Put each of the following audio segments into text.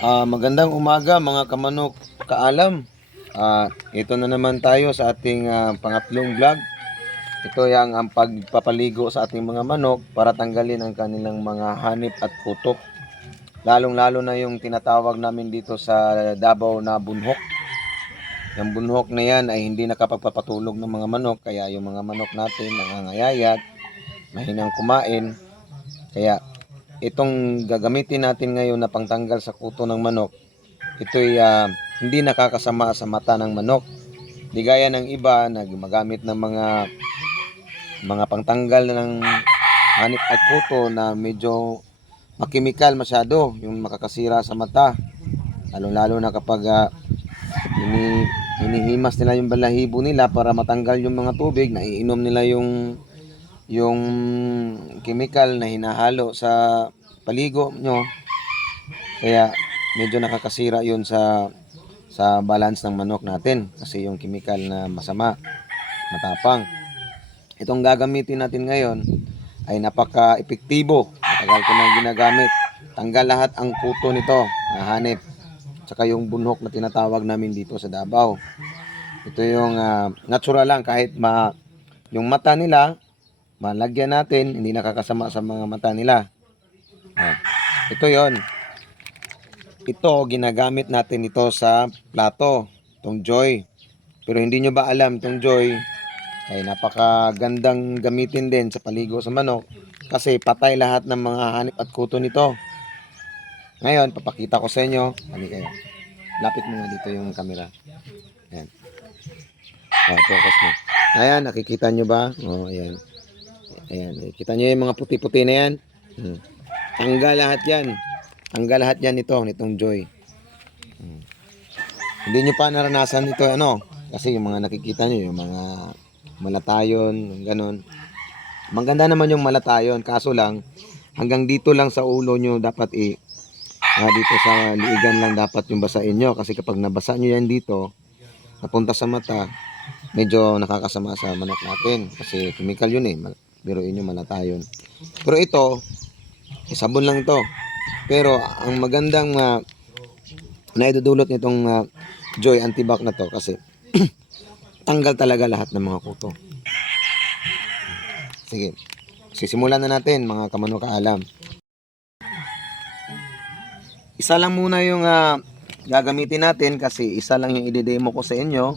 Ah, magandang umaga mga kamanok kaalam. Ah, ito na naman tayo sa ating ah, pangatlong vlog. Ito yung ang pagpapaligo sa ating mga manok para tanggalin ang kanilang mga hanip at kutok. Lalong-lalo na yung tinatawag namin dito sa Davao na bunhok. Yung bunhok na yan ay hindi nakapagpapatulog ng mga manok kaya yung mga manok natin nangangayayat, mahinang kumain. Kaya itong gagamitin natin ngayon na pangtanggal sa kuto ng manok, ito'y ah, hindi nakakasama sa mata ng manok. Di gaya ng iba na gumagamit ng mga mga pangtanggal ng hanip at kuto na medyo makimikal masyado, yung makakasira sa mata. Lalo-lalo na kapag ah, ini, hinihimas nila yung balahibo nila para matanggal yung mga tubig, naiinom nila yung yung chemical na hinahalo sa paligo nyo. Kaya medyo nakakasira yun sa sa balance ng manok natin kasi yung chemical na masama, matapang. Itong gagamitin natin ngayon ay napaka-epektibo. Matagal ko nang ginagamit. Tanggal lahat ang kuto nito, na hanip. Tsaka yung bunhok na tinatawag namin dito sa Davao. Ito yung ah, natural lang kahit ma yung mata nila malagyan natin, hindi nakakasama sa mga mata nila. Ah, ito yon. Ito, ginagamit natin ito sa plato, itong Joy. Pero hindi nyo ba alam itong Joy, ay napakagandang gamitin din sa paligo sa manok kasi patay lahat ng mga hanip at kuto nito. Ngayon, papakita ko sa inyo. Ano kayo? Lapit mo nga dito yung camera. Ayan. Oh, focus mo. Ayan, nakikita nyo ba? Oh, ayan. Ayan, kita nyo yung mga puti-puti na yan? Hmm. Tanggal lahat yan. Tanggal lahat yan nito, nitong Joy. Hmm. Hindi nyo pa naranasan ito, ano? Kasi yung mga nakikita nyo, yung mga malatayon, yung ganon. Maganda naman yung malatayon, kaso lang, hanggang dito lang sa ulo nyo dapat i ah, dito sa liigan lang dapat yung basain nyo kasi kapag nabasa nyo yan dito napunta sa mata medyo nakakasama sa manok natin kasi chemical yun eh biruin nyo malatayon. Pero ito eh, sabon lang ito pero ang magandang uh, naidudulot nitong ah, Joy Antibac na to kasi tanggal talaga lahat ng mga kuto. Sige sisimulan na natin mga kamanok kaalam isa lang muna yung ah, gagamitin natin kasi isa lang yung i-demo ko sa inyo.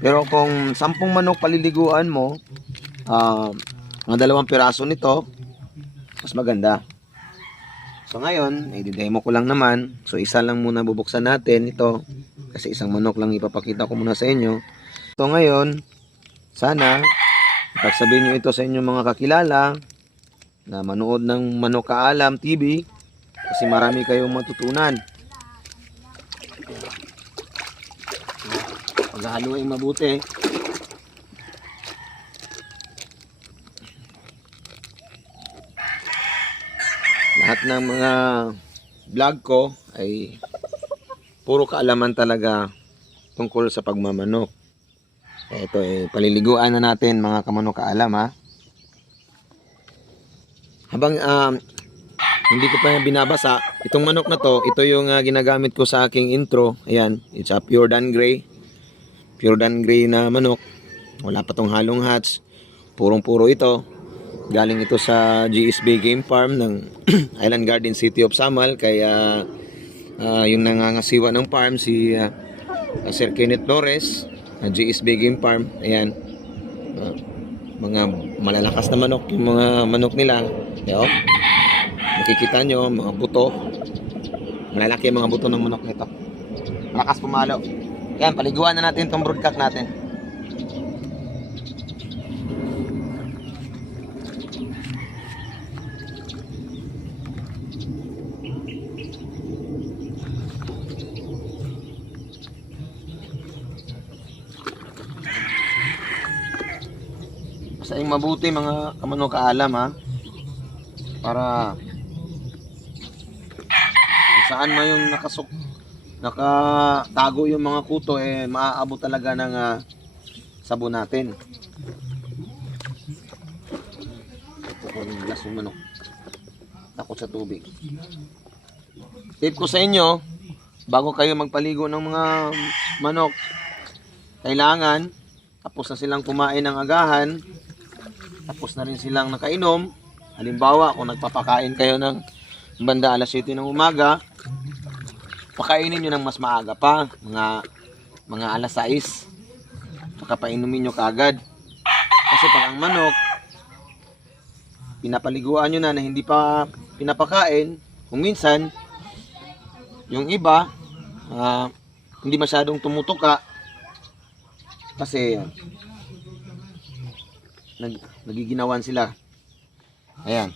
Pero kung sampung manok paliliguan mo, ah, mga dalawang piraso nito, mas maganda. So ngayon, i-demo ko lang naman. So isa lang muna bubuksan natin ito. Kasi isang manok lang ipapakita ko muna sa inyo. So ngayon, sana pagsabihin nyo ito sa inyong mga kakilala na manood ng Manok Kaalam TV kasi marami kayong matutunan. Paghahaluin mabuti. Lahat ng mga vlog ko ay puro kaalaman talaga tungkol sa pagmamanok. Ito eh, paliliguan na natin mga kamanok kaalam ha. Habang um, hindi ko pa binabasa. Itong manok na to, ito yung ah, ginagamit ko sa aking intro. Ayan, it's a pure Dan Gray. Pure Dan Gray na manok. Wala pa tong halong hats. Purong-puro ito. Galing ito sa GSB Game Farm ng Island Garden City of Samal. Kaya ah, yung nangangasiwa ng farm si ah, Sir Kenneth Flores, na GSB Game Farm. Ayan. Ah, mga malalakas na manok yung mga manok nila. Ayan, oh. Makikita nyo, mga buto. Malalaki ang mga buto ng manok nito. Malakas pumalo. Yan, paliguan na natin itong broodcock natin. Sa mabuti mga kamanok kaalam ha. Para saan man yung nakasuk nakatago yung mga kuto eh maaabot talaga ng ah, sabon natin. Ito ko yung lasong manok. Takot sa tubig. tip ko sa inyo, bago kayo magpaligo ng mga manok, kailangan, tapos na silang kumain ng agahan, tapos na rin silang nakainom, halimbawa, kung nagpapakain kayo ng banda alas 7 ng umaga, pakainin nyo ng mas maaga pa, mga mga alas 6, saka painumin nyo kaagad. Kasi pag ang manok, pinapaliguan nyo na na hindi pa pinapakain, kung minsan, yung iba, ah, hindi masyadong tumutuka. Kasi nag, nagiginawan sila. Ayan.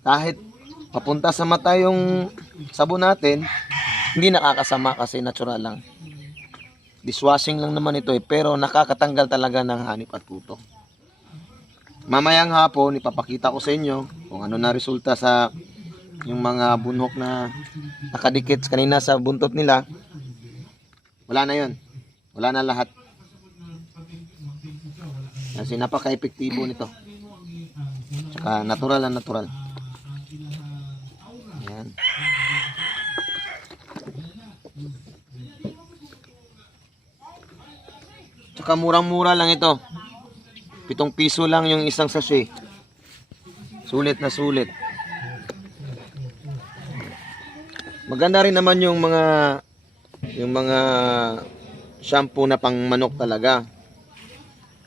Kahit papunta sa mata yung sabon natin, hindi nakakasama kasi natural lang. Dishwashing lang naman ito eh, pero nakakatanggal talaga ng hanip at kuto. Mamayang hapon, ipapakita ko sa inyo kung ano na resulta sa yung mga bunhok na nakadikit kanina sa buntot nila. Wala na yon Wala na lahat. Kasi napaka-epektibo nito. Tsaka natural na natural. Ayan. Tsaka murang-mura lang ito. Pitong piso lang yung isang sachet. Sulit na sulit. Maganda rin naman yung mga yung mga shampoo na pang manok talaga.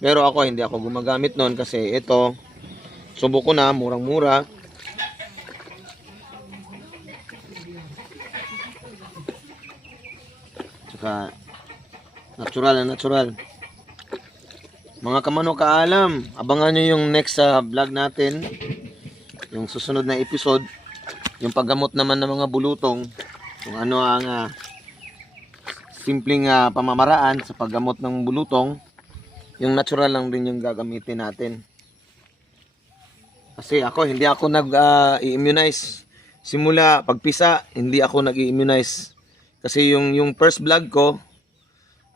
Pero ako hindi ako gumagamit noon kasi ito subok ko na murang-mura. Tsaka natural na natural. Mga kamano kaalam, abangan nyo yung next sa vlog natin. Yung susunod na episode. Yung paggamot naman ng mga bulutong. Kung ano ang ah, simpleng ah, pamamaraan sa paggamot ng bulutong. Yung natural lang din yung gagamitin natin. Kasi ako, hindi ako nag-immunize. Simula pagpisa, hindi ako nag-immunize. Kasi yung, yung first vlog ko,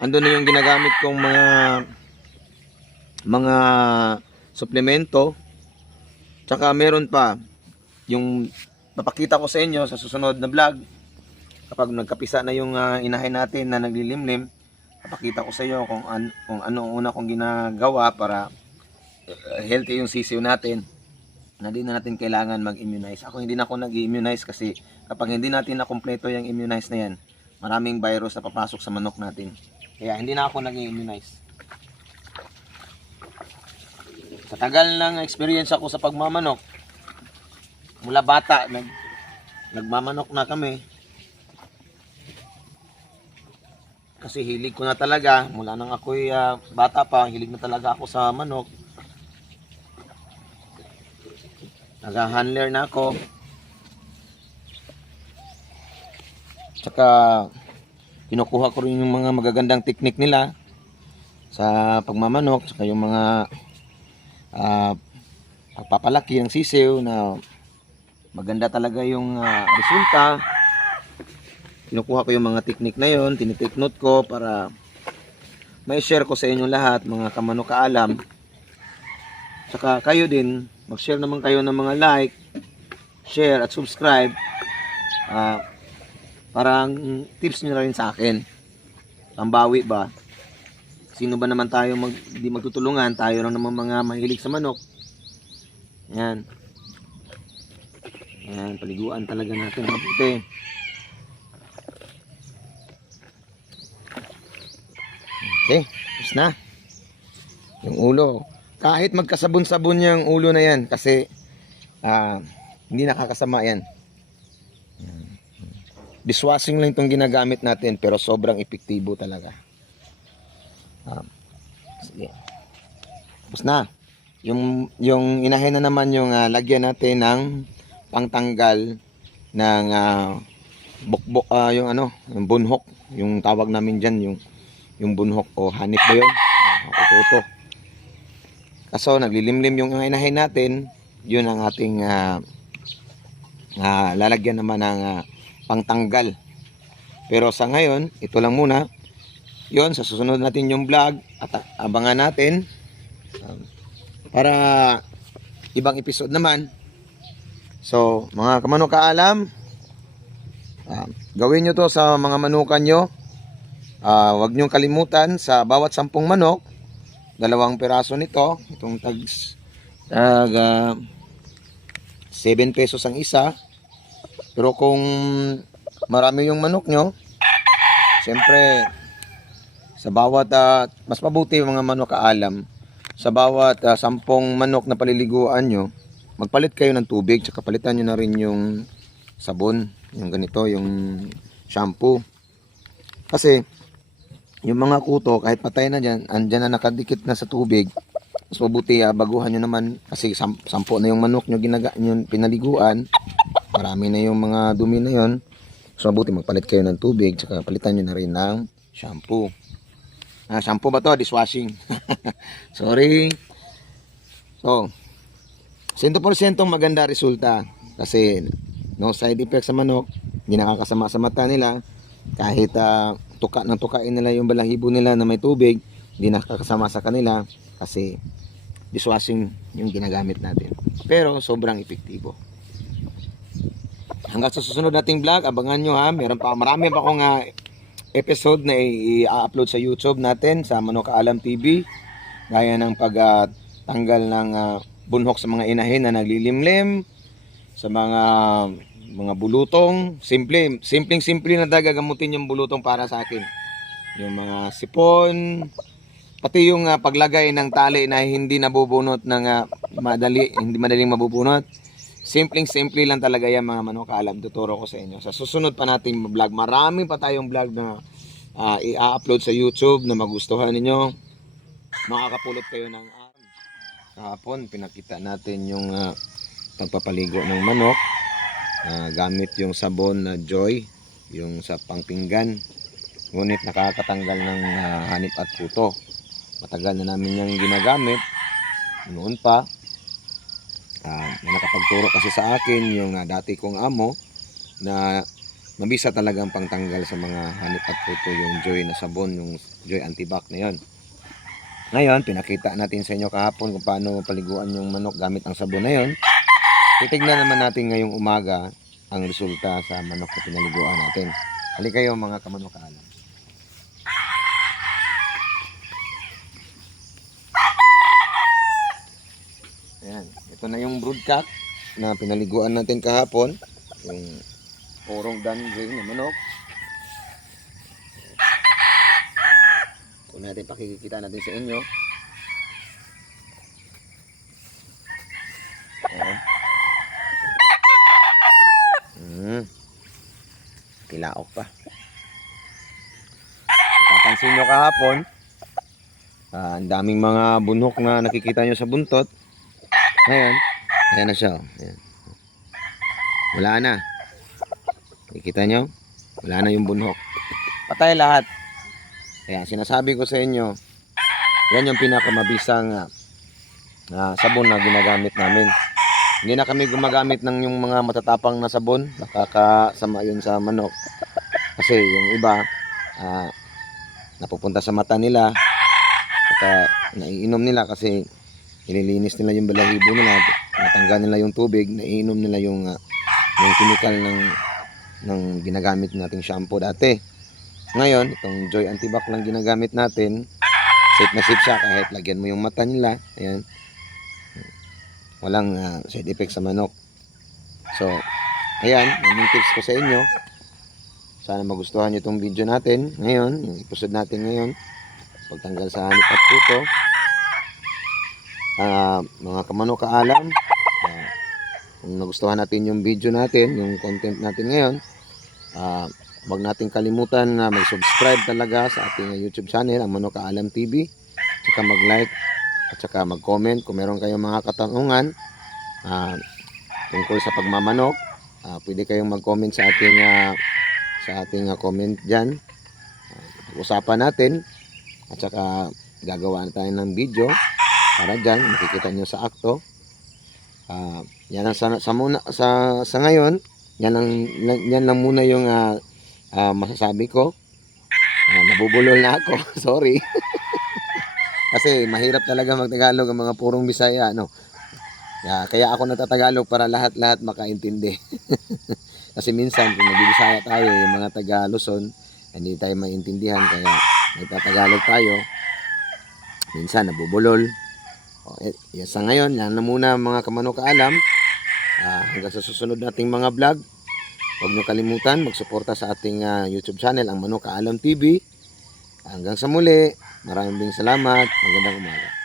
ando na yung ginagamit kong mga mga suplemento. Tsaka meron pa yung papakita ko sa inyo sa susunod na vlog. Kapag nagkapisa na yung ah, inahin natin na naglilimlim, papakita ko sa iyo kung, an- kung ano una kong ginagawa para uh, healthy yung sisiw natin na di na natin kailangan mag-immunize. Ako hindi na ako nag-immunize kasi kapag hindi natin na kompleto yung immunize na yan, maraming virus na papasok sa manok natin. Kaya hindi na ako nag-immunize. Sa tagal ng experience ako sa pagmamanok, mula bata, nag, nagmamanok na kami. Kasi hilig ko na talaga, mula nang ako'y ah, bata pa, hilig na talaga ako sa manok. Nag-handler na ako. Tsaka, kinukuha ko rin yung mga magagandang teknik nila sa pagmamanok, tsaka yung mga ah, pagpapalaki ng sisiw na maganda talaga yung ah, resulta. Kinukuha ko yung mga teknik na yon, tinitake note ko para may share ko sa inyo lahat, mga kamano kaalam. Saka kayo din, mag-share naman kayo ng mga like, share at subscribe. Ah, parang tips na rin sa akin. Pambawi ba? Sino ba naman tayo mag, di magtutulungan? Tayo lang naman mga mahilig sa manok. Yan. Yan, paliguan talaga natin mabuti. Okay, tapos na. Yung ulo. Kahit magkasabon-sabon yung ulo na yan kasi ah, hindi nakakasama yan. Dishwashing lang itong ginagamit natin pero sobrang epektibo talaga. Ah, sige. Tapos na. Yung, yung inahin na naman yung ah, lagyan natin ng pangtanggal ng ah, bukbok, ah, yung ano, yung bunhok. Yung tawag namin dyan, yung yung bunhok o hanip ba yun? Uh, kukuto. Kaso naglilimlim yung inahin natin, yun ang ating ah, ah, lalagyan naman ng ah, pangtanggal. Pero sa ngayon, ito lang muna. Yun, sa susunod natin yung vlog at abangan natin um, para ibang episode naman. So, mga kamano kaalam, Ah, gawin nyo to sa mga manukan nyo. Ah, huwag nyo kalimutan sa bawat sampung manok, dalawang piraso nito, itong tags tag ah, 7 pesos ang isa. Pero kung marami yung manok nyo, siyempre sa bawat ah, mas mabuti yung mga manok kaalam sa bawat ah, sampung manok na paliliguan nyo, magpalit kayo ng tubig, tsaka palitan nyo na rin yung sabon, yung ganito, yung shampoo. Kasi, yung mga kuto, kahit patay na dyan, andyan na nakadikit na sa tubig, mas mabuti ah, baguhan nyo naman, kasi sam- sampo na yung manok nyo, ginaga, yung pinaliguan, marami na yung mga dumi na yon mas mabuti magpalit kayo ng tubig, tsaka palitan nyo na rin ng shampoo. Ah, shampoo ba to? Dishwashing. Sorry. So, 100% maganda resulta kasi no side effect sa manok, hindi nakakasama sa mata nila. Kahit ah, tuka ng tukain nila yung balahibo nila na may tubig, hindi nakakasama sa kanila kasi dishwashing yung ginagamit natin. Pero sobrang epektibo. Hanggang sa susunod nating vlog, abangan nyo ha. Meron pa, marami pa akong ah, episode na i-upload sa YouTube natin sa Manok Alam TV. Gaya ng pagtanggal ng ah, bunhok sa mga inahin na naglilimlim, sa mga mga bulutong, simple, simpleng simple na talaga gamutin yung bulutong para sa akin. Yung mga sipon, pati yung ah, paglagay ng tali na hindi nabubunot ng ah, madali, hindi madaling mabubunot. Simpleng simple lang talaga yan mga manok alam. Tuturo ko sa inyo. Sa susunod pa nating vlog, marami pa tayong vlog na ah, i-upload sa YouTube na magustuhan ninyo. Makakapulot kayo ng aram. Kahapon, pinakita natin yung ah, pagpapaligo ng manok. Ah, gamit yung sabon na Joy, yung sa pangpinggan. Ngunit nakakatanggal ng ah, hanip at puto. Matagal na namin yung ginagamit. Noon pa, Ah, may nakapagturo kasi sa akin yung ah, dati kong amo na mabisa talagang pangtanggal sa mga hanip at puto yung Joy na sabon, yung Joy Antibac na yon. Ngayon, pinakita natin sa inyo kahapon kung paano paliguan yung manok gamit ang sabon na yon. Titignan naman natin ngayong umaga ang resulta sa manok na pinaliguan natin. Halika kayo mga kamanok kaalam. Ayan, ito na yung broodcock na pinaliguan natin kahapon. Yung orong danjay na manok. Kung natin pakikita natin sa inyo. Ayan. Hmm. Pilaok pa. Napapansin nyo kahapon, ah, ang daming mga bunhok na nakikita nyo sa buntot. Ngayon, ayan na siya. oh. Ayan. Wala na. Nakikita nyo? Wala na yung bunhok. Patay lahat. Kaya sinasabi ko sa inyo, yan yung pinakamabisang ah, ah, sabon na ginagamit namin. Hindi na kami gumagamit ng yung mga matatapang na sabon. Nakakasama yun sa manok. Kasi yung iba, ah, napupunta sa mata nila. At naiinom nila kasi nililinis nila yung balahibo nila, natanggal nila yung tubig, naiinom nila yung ah, yung chemical ng ng ginagamit nating shampoo dati. Ngayon, itong Joy Antibac lang ginagamit natin. Safe na safe siya kahit lagyan mo yung mata nila. Ayan. Walang ah, side effect sa manok. So, ayan, yan yung tips ko sa inyo. Sana magustuhan nyo itong video natin ngayon, yung episode natin ngayon. Pagtanggal sa hanip at puto ah mga kamano kaalam. Ah, kung nagustuhan natin yung video natin yung content natin ngayon ah wag nating kalimutan na mag-subscribe talaga sa ating YouTube channel ang Mano Kaalam TV tsaka mag-like at saka mag-comment kung meron kayong mga katanungan ah, tungkol sa pagmamanok. Ah, pwede kayong mag-comment sa ating ah, sa ating ah, comment diyan usapan natin at saka gagawa tayo ng video para dyan, makikita nyo sa akto. Ah, yan ang sa, sa, muna, sa, sa ngayon, yan lang, yan lang muna yung ah, ah, masasabi ko. Ah, nabubulol na ako, sorry. Kasi mahirap talaga magtagalog ang mga purong Bisaya, no? Yeah, kaya ako natatagalog para lahat-lahat makaintindi. Kasi minsan kung nagbibisaya tayo, yung mga taga Luzon, hindi tayo maintindihan kaya nagtatagalog tayo. Minsan nabubulol. O, eh, yes, sa ngayon, yan na muna mga kamanok kaalam. Ah, hanggang sa susunod nating mga vlog, huwag niyo kalimutan magsuporta sa ating ah, YouTube channel, ang Manok Kaalam TV. Hanggang sa muli, maraming salamat. Magandang umaga.